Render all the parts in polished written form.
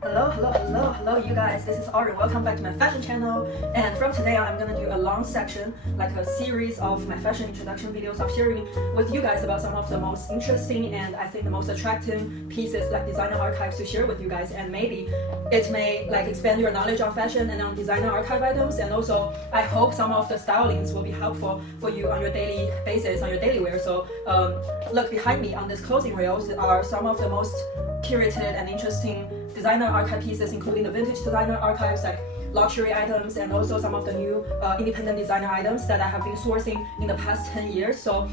Hello you guys, this is Auren. Welcome back to my fashion channel. And from today on, I'm gonna do a long section, like a series of my fashion introduction videos of sharing with you guys about some of the most interesting and I think the most attractive pieces, like designer archives, to share with you guys. And maybe it may like expand your knowledge on fashion and on designer archive items. And also I hope some of the stylings will be helpful for you on your daily basis, on your daily wear. So look behind me on this clothing rails are some of the most curated and interesting designer archive pieces, including the vintage designer archives, like luxury items, and also some of the new independent designer items that I have been sourcing in the past 10 years. So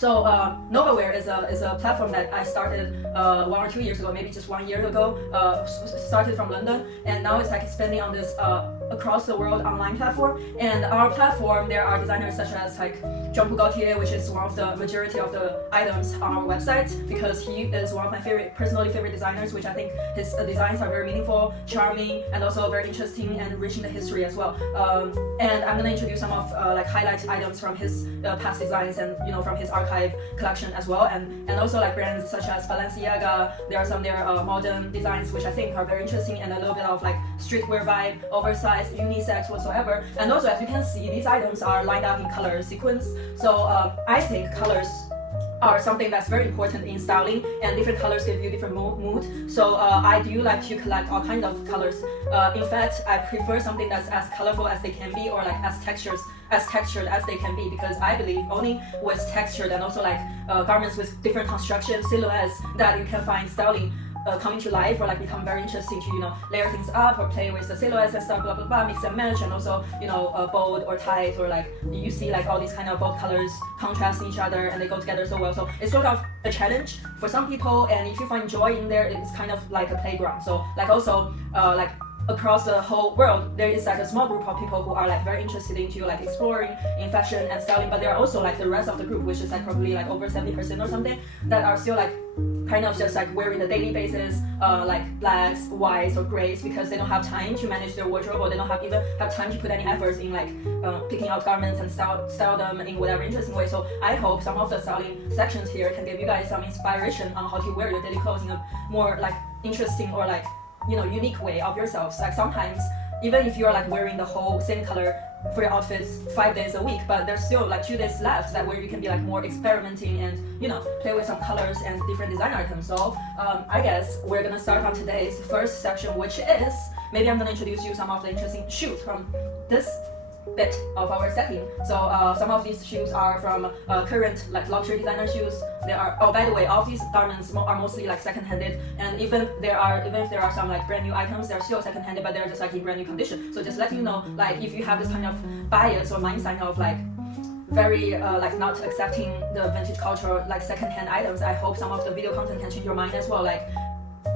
NovaWear is a platform that I started 1 or 2 years ago, maybe just 1 year ago. Started from London, and now it's like expanding on this across the world online platform. And on our platform, there are designers such as like Gaultier, which is one of the majority of the items on our website, because he is one of my personally favorite designers, which I think his designs are very meaningful, charming, and also very interesting and rich in the history as well. And I'm gonna introduce some of like highlight items from his past designs, and from his archive collection as well. And also like brands such as Balenciaga. There are some modern designs which I think are very interesting, and a little bit of like streetwear vibe, oversized, unisex whatsoever. And also, as you can see, these items are lined up in color sequence. So I think colors are something that's very important in styling, and different colors give you different mood. So I do like to collect all kinds of colors. In fact, I prefer something that's as colorful as they can be, or like as textured as they can be, because I believe only with textured and also like garments with different construction silhouettes that you can find styling coming to life, or like become very interesting to layer things up or play with the silhouettes and stuff, blah blah blah, mix and match. And also bold or tight, or like you see like all these kind of bold colors contrasting each other, and they go together so well. So it's sort of a challenge for some people, and if you find joy in there, it's kind of like a playground. So like also like across the whole world, there is like a small group of people who are like very interested into like exploring in fashion and styling, but there are also like the rest of the group, which is like probably like over 70% or something, that are still like kind of just like wearing the daily basis, like blacks, whites, or grays, because they don't have time to manage their wardrobe, or they don't even have time to put any efforts in like picking out garments and style them in whatever interesting way. So I hope some of the styling sections here can give you guys some inspiration on how to wear your daily clothes in a more like interesting or like unique way of yourselves. Like sometimes even if you're like wearing the whole same color for your outfits 5 days a week, but there's still like 2 days left that where you can be like more experimenting and play with some colors and different design items. So I guess we're gonna start on today's first section, which is maybe I'm gonna introduce you some of the interesting shoes from this bit of our setting. So some of these shoes are from current like luxury designer shoes. There are, oh by the way, all of these garments are mostly like second-handed, and even if there are some like brand new items, they're still second-handed, but they're just like in brand new condition. So just letting you know, like if you have this kind of bias or mindset of like very like not accepting the vintage culture, like second-hand items, I hope some of the video content can change your mind as well, like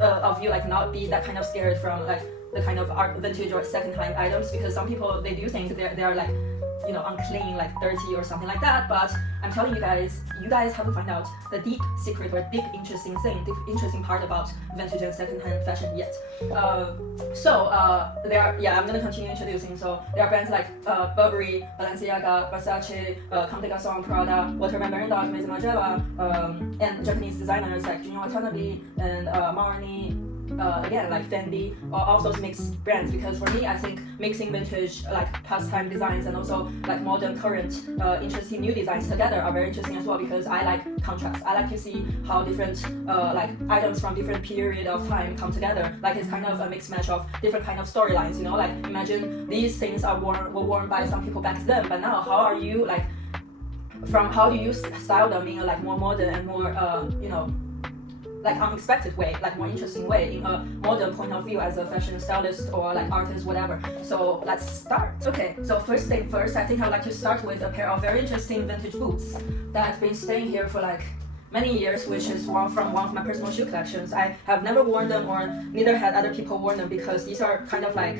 of you like not be that kind of scared from like the kind of art vintage or second-hand items, because some people, they do think they are like unclean, like dirty or something like that. But I'm telling you guys haven't found out the deep secret or deep interesting part about vintage and second-hand fashion yet. There are, I'm gonna continue introducing. So there are brands like Burberry, Balenciaga, Versace, Comme des Garçons, Prada, Beirendonck, Maison Margiela, and Japanese designers like Junya Watanabe and Marni. Again, like Fendi, all of those mixed brands, because for me, I think mixing vintage like pastime designs and also like modern current interesting new designs together are very interesting as well, because I like contrast. I like to see how different like items from different period of time come together. Like it's kind of a mixed match of different kind of storylines, like imagine these things were worn by some people back then, but now how do you style them in a like more modern and more like unexpected way, like more interesting way, in a modern point of view as a fashion stylist or like artist, whatever. So let's start. Okay, so first thing first, I think I'd like to start with a pair of very interesting vintage boots that's been staying here for like many years, which is from one of my personal shoe collections. I have never worn them, or neither had other people worn them, because these are kind of like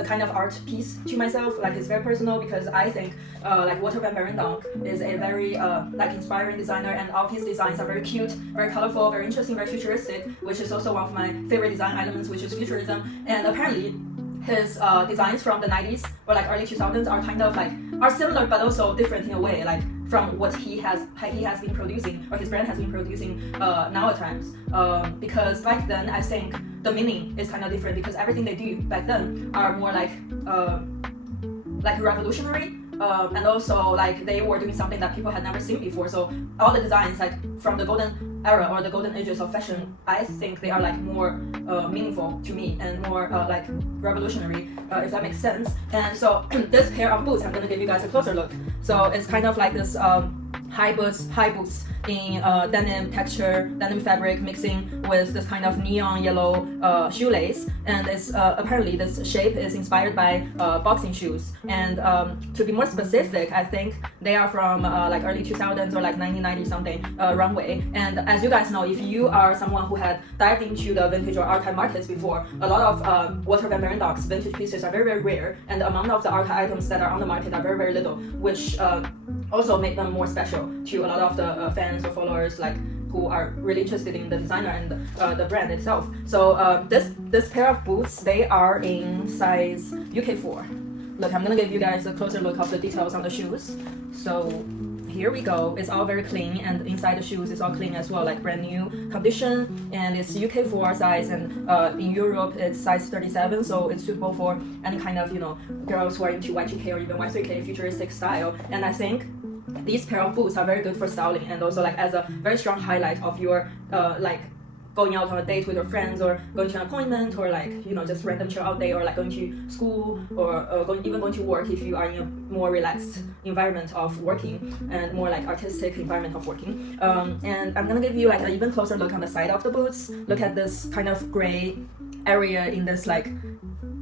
a kind of art piece to myself. Like it's very personal, because I think like Beirendonck is a very like inspiring designer, and all of his designs are very cute, very colorful, very interesting, very futuristic, which is also one of my favorite design elements, which is futurism. And apparently his designs from the 90s or like early 2000s are kind of like are similar but also different in a way, like from what he has been producing, or his brand has been producing now at times, because back then I think the meaning is kind of different because everything they do back then are more like revolutionary. And also like they were doing something that people had never seen before. So all the designs like from the golden era or the golden ages of fashion, I think they are like more meaningful to me and more like revolutionary, if that makes sense. And so this pair of boots, I'm gonna give you guys a closer look. So it's kind of like this high boots in denim texture, denim fabric mixing with this kind of neon yellow shoelace, and it's apparently this shape is inspired by boxing shoes. And to be more specific, I think they are from like early 2000s or like 1990 something runway. And as you guys know, if you are someone who had dived into the vintage or archive markets before, a lot of Walter van Beirendonck's vintage pieces are very, very rare, and the amount of the archive items that are on the market are very, very little, which also make them more special to a lot of the fans or followers like who are really interested in the designer and the brand itself. So this pair of boots, they are in size UK4. Look, I'm gonna give you guys a closer look of the details on the shoes. So here we go. It's all very clean, and inside the shoes is all clean as well, like brand new condition, and it's UK4 size, and in Europe it's size 37, so it's suitable for any kind of, you know, girls who are into Y2K or even Y3K futuristic style. And I think these pair of boots are very good for styling, and also like as a very strong highlight of your like going out on a date with your friends, or going to an appointment, or like, you know, just random chill out day, or like going to school, or even going to work if you are in a more relaxed environment of working and more like artistic environment of working. And I'm gonna give you like an even closer look on the side of the boots. Look at this kind of gray area in this like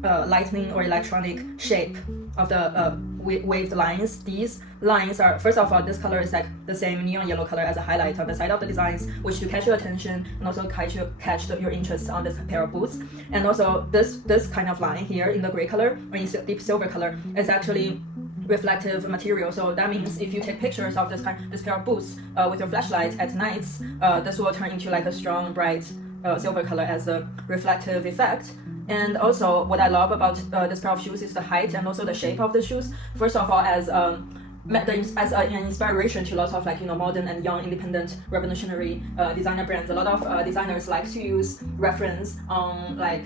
lightning or electronic shape of the waved lines. These lines are, first of all, this color is like the same neon yellow color as a highlight on the side of the designs, which to catch your attention and also catch your interest on this pair of boots. And also this kind of line here in the gray color or in deep silver color is actually reflective material. So that means if you take pictures of this pair of boots with your flashlight at nights, this will turn into like a strong bright silver color as a reflective effect. And also what I love about this pair of shoes is the height and also the shape of the shoes. First of all, as an inspiration to lots of like, you know, modern and young independent revolutionary designer brands. A lot of designers like to use reference on like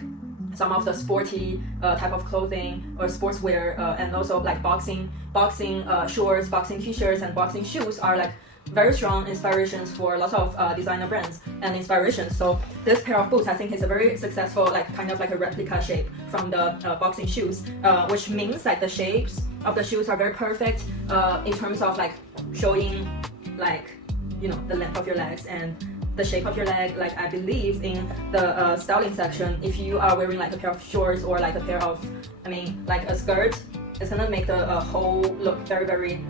some of the sporty type of clothing or sportswear, and also like boxing shorts, boxing t-shirts, and boxing shoes are like very strong inspirations for lots of designer brands and inspirations. So this pair of boots, I think, is a very successful, like kind of like a replica shape from the boxing shoes, which means like the shapes of the shoes are very perfect in terms of like showing like, you know, the length of your legs and the shape of your leg. Like I believe in the styling section, if you are wearing like a pair of shorts or like a pair of, like a skirt, it's gonna make the whole look very, very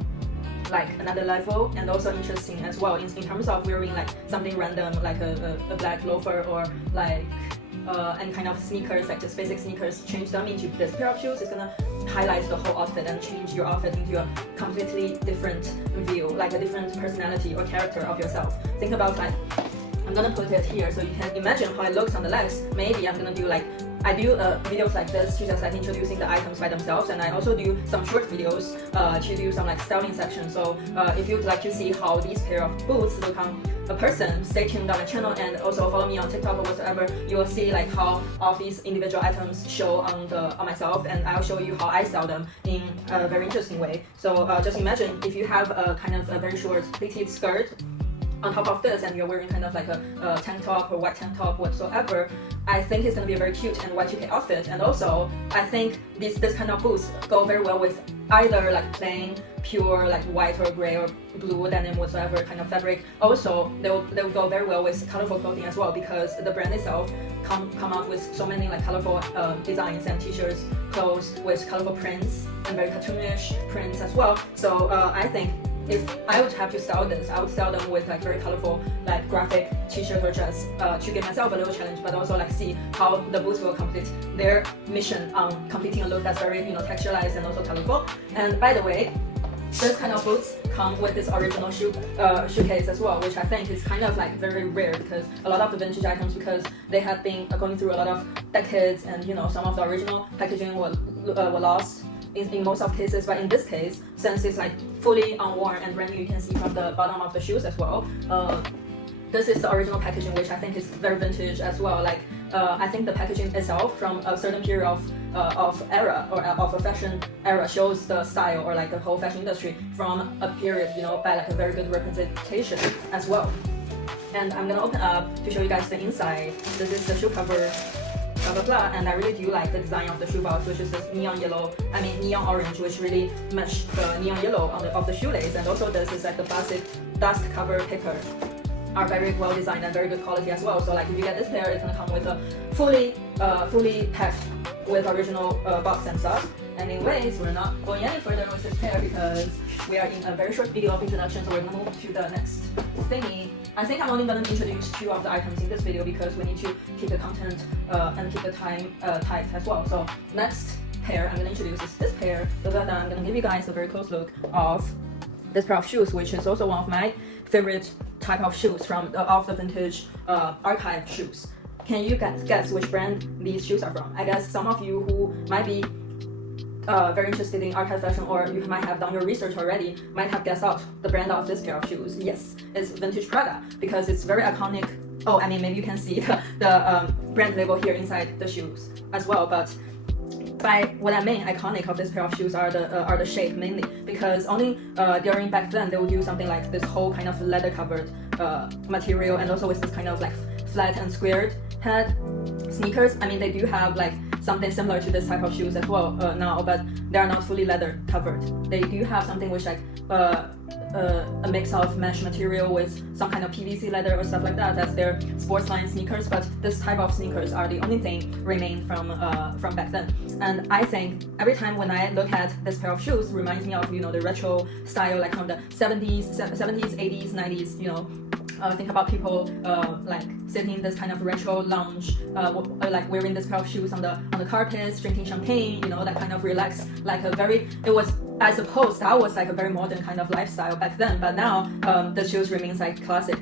like another level, and also interesting as well in terms of wearing like something random like a black loafer or like any kind of sneakers, like just basic sneakers. Change them into this pair of shoes, it's gonna highlight the whole outfit and change your outfit into a completely different view, like a different personality or character of yourself. Think about like, I'm gonna put it here so you can imagine how it looks on the legs. Maybe I'm gonna do like, I do videos like this to just like introducing the items by themselves, and I also do some short videos to do some like styling sections. So if you'd like to see how these pair of boots look on a person, stay tuned on my channel, and also follow me on TikTok or whatsoever. You will see like how all of these individual items show on myself, and I'll show you how I style them in a very interesting way. So just imagine if you have a kind of a very short pleated skirt on top of this, and you're wearing kind of like a tank top or white tank top whatsoever. I think it's gonna be a very cute and Y2K outfit. And also I think this kind of boots go very well with either like plain pure like white or gray or blue denim whatsoever kind of fabric. Also they'll go very well with colorful clothing as well, because the brand itself come out with so many like colorful designs and t-shirts, clothes with colorful prints and very cartoonish prints as well. So I think if I would have to style this, I would style them with like very colorful like graphic t-shirt or dress to give myself a little challenge, but also like see how the boots will complete their mission on completing a look that's very, you know, texturalized and also colorful. And by the way, this kind of boots come with this original shoecase as well, which I think is kind of like very rare, because a lot of the vintage items, because they had been going through a lot of decades, and you know, some of the original packaging were lost in most of cases. But in this case, since it's like fully unworn and brand new, you can see from the bottom of the shoes as well. This is the original packaging, which I think is very vintage as well. Like I think the packaging itself from a certain period of era or of a fashion era shows the style or like the whole fashion industry from a period, you know, by like a very good representation as well. And I'm gonna open up to show you guys the inside. This is the shoe cover, blah blah blah, and I really do like the design of the shoe box, which is this neon orange, which really match the neon yellow of the shoelace. And also this is like the plastic dust cover paper, are very well designed and very good quality as well. So like if you get this pair, it's gonna come with a fully packed with original box and stuff. Anyways, we're not going any further with this pair because we are in a very short video of introduction, so we're gonna move to the next thingy. I think I'm only gonna introduce 2 of the items in this video because we need to keep the content and keep the time tight as well. So next pair I'm gonna introduce is this pair. So that I'm gonna give you guys a very close look of this pair of shoes, which is also one of my favorite type of shoes from of the vintage archive shoes. Can you guys guess which brand these shoes are from? I guess some of you who might be very interested in archive fashion, or you might have done your research already, might have guessed out the brand of this pair of shoes. Yes, it's vintage Prada because it's very iconic. Oh, I mean, maybe you can see the brand label here inside the shoes as well. But by what I mean iconic of this pair of shoes are the shape mainly, because only during back then they would use something like this whole kind of leather covered material, and also with this kind of like flat and squared head sneakers. I mean, they do have like something similar to this type of shoes as well now, but they are not fully leather covered. They do have something which like a mix of mesh material with some kind of PVC leather or stuff like that as their sports line sneakers, but this type of sneakers are the only thing remain from back then. And I think every time when I look at this pair of shoes, reminds me of, you know, the retro style like from the 70s, 80s, 90s, you know. Think about people like sitting in this kind of retro lounge, like wearing this pair of shoes on the carpets, drinking champagne, you know, that kind of relaxed, like a very, it was, I suppose that was like a very modern kind of lifestyle back then, but now the shoes remains like classic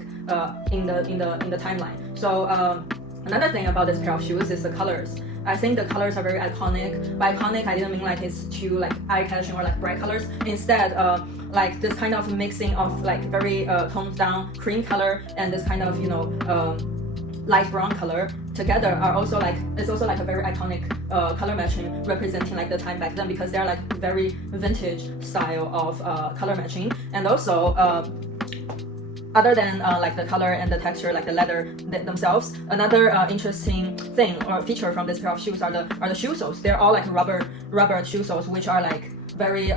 in the timeline. So another thing about this pair of shoes is the colors. I think the colors are very iconic. By iconic, I didn't mean like it's too like eye-catching or like bright colors. Instead, like this kind of mixing of like very toned down cream color and this kind of, you know, light brown color together are also like, it's also like a very iconic color matching representing like the time back then, because they're like very vintage style of color matching. And also other than like the color and the texture, like the leather themselves, another interesting thing or feature from this pair of shoes are the shoe soles. They're all like rubber shoe soles, which are like very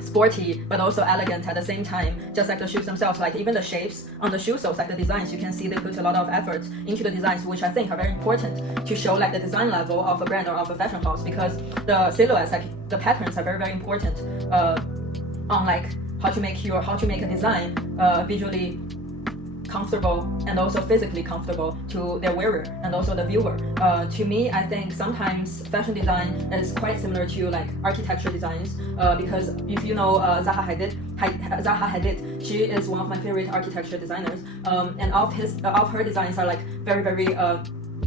sporty but also elegant at the same time, just like the shoes themselves. Like even the shapes on the shoe soles, like the designs, you can see they put a lot of effort into the designs, which I think are very important to show like the design level of a brand or of a fashion house, because the silhouettes, like the patterns, are very important on like how to make a design visually comfortable and also physically comfortable to their wearer and also the viewer. To me, I think sometimes fashion design is quite similar to like architecture designs, because if you know Zaha Hadid, she is one of my favorite architecture designers, and of her designs are like very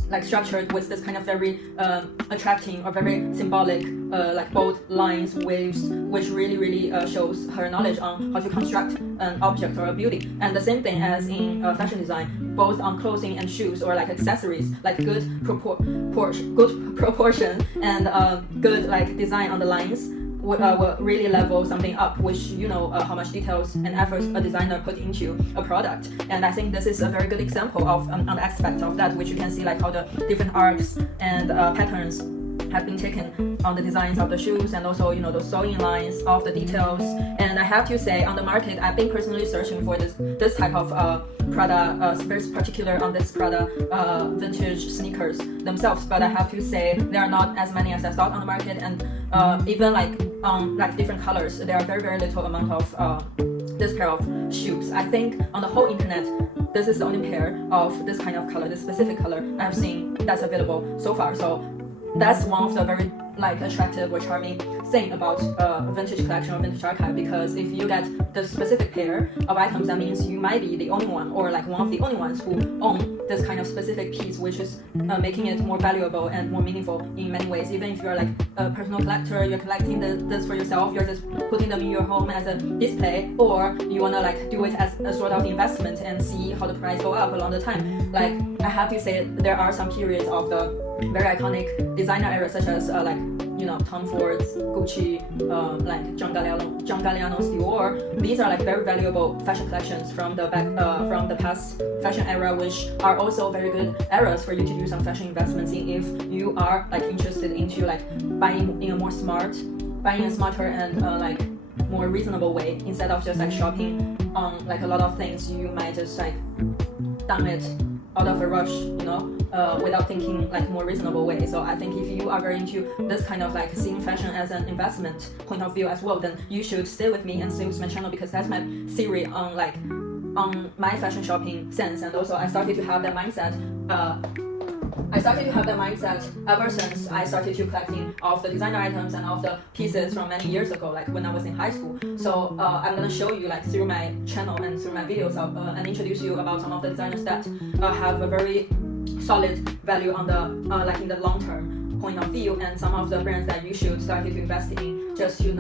like structured with this kind of very attracting or very symbolic like bold lines, waves, which really shows her knowledge on how to construct an object or a building. And the same thing as in fashion design, both on clothing and shoes or like accessories, like good proportion and good like design on the lines will really level something up, which you know how much details and efforts a designer put into a product. And I think this is a very good example of an aspect of that, which you can see like how the different arcs and patterns have been taken on the designs of the shoes, and also, you know, the sewing lines of the details. And I have to say, on the market, I've been personally searching for this type of Prada, very particular on this Prada vintage sneakers themselves, but I have to say there are not as many as I thought on the market. And even like on like different colors, there are very little amount of this pair of shoes. I think on the whole internet, this is the only pair of this kind of color, this specific color I've seen that's available so far. So that's one of the very like attractive or charming thing about vintage collection or vintage archive, because if you get the specific pair of items, that means you might be the only one or like one of the only ones who own this kind of specific piece, which is making it more valuable and more meaningful in many ways. Even if you're like a personal collector, you're collecting this for yourself, you're just putting them in your home as a display, or you want to like do it as a sort of investment and see how the price go up along the time. Like I have to say, there are some periods of the very iconic designer era, such as like Tom Ford's, Gucci, like John Galliano's Dior. These are like very valuable fashion collections from the past fashion era, which are also very good eras for you to do some fashion investments in if you are like interested into like buying in a smarter and like more reasonable way, instead of just like shopping on like a lot of things. You might just like dump it out of a rush, without thinking like more reasonable way. So I think if you are very into this kind of like seeing fashion as an investment point of view as well, then you should stay with me and stay with my channel, because that's my theory on my fashion shopping sense. And also I started to have that mindset ever since I started to collecting of the designer items and of the pieces from many years ago, like when I was in high school. So I'm gonna show you like through my channel and through my videos and introduce you about some of the designers that have a very solid value on the like in the long term point of view, and some of the brands that you should start to invest in just to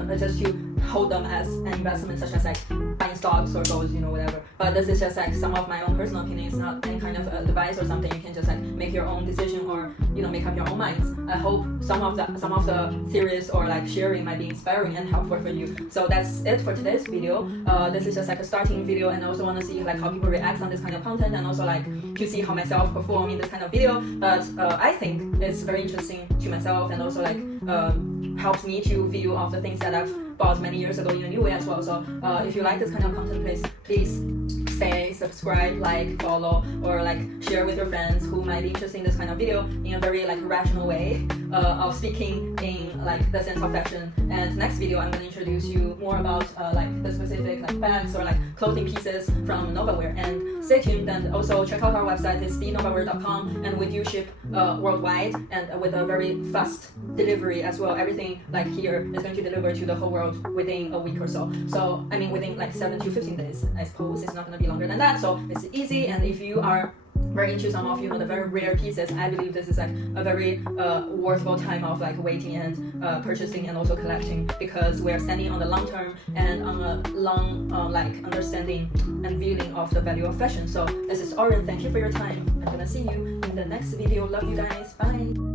hold them as an investment, such as like buying stocks or gold, whatever. But this is just like some of my own personal opinions, not any kind of advice or something. You can just like make your own decision or make up your own minds. I hope some of the theories or like sharing might be inspiring and helpful for you. So that's it for today's video. This is just like a starting video, and I also want to see like how people react on this kind of content, and also like to see how myself perform in this kind of video. But I think it's very interesting to myself, and also like helps me to view of the things that I've bought many years ago in a new way as well. So if you like this kind of content, please say, subscribe, like, follow, or like share with your friends who might be interested in this kind of video in a very like rational way of speaking in like the sense of fashion. And next video I'm going to introduce you more about like the specific like bags or like clothing pieces from NovaWear. And stay tuned, and also check out our website. It's theNovaWear.com, and we do ship worldwide and with a very fast delivery as well. Everything like here is going to deliver to the whole world within a week or so. So I mean within like 7 to 15 days, I suppose. It's not going to be longer than that, so it's easy. And if you are very into some of the very rare pieces, I believe this is like a very worthwhile time of like waiting and purchasing and also collecting, because we're standing on the long term and on a long like understanding and viewing of the value of fashion. So this is Oren. Thank you for your time. I'm gonna see you in the next video. Love you guys. Bye.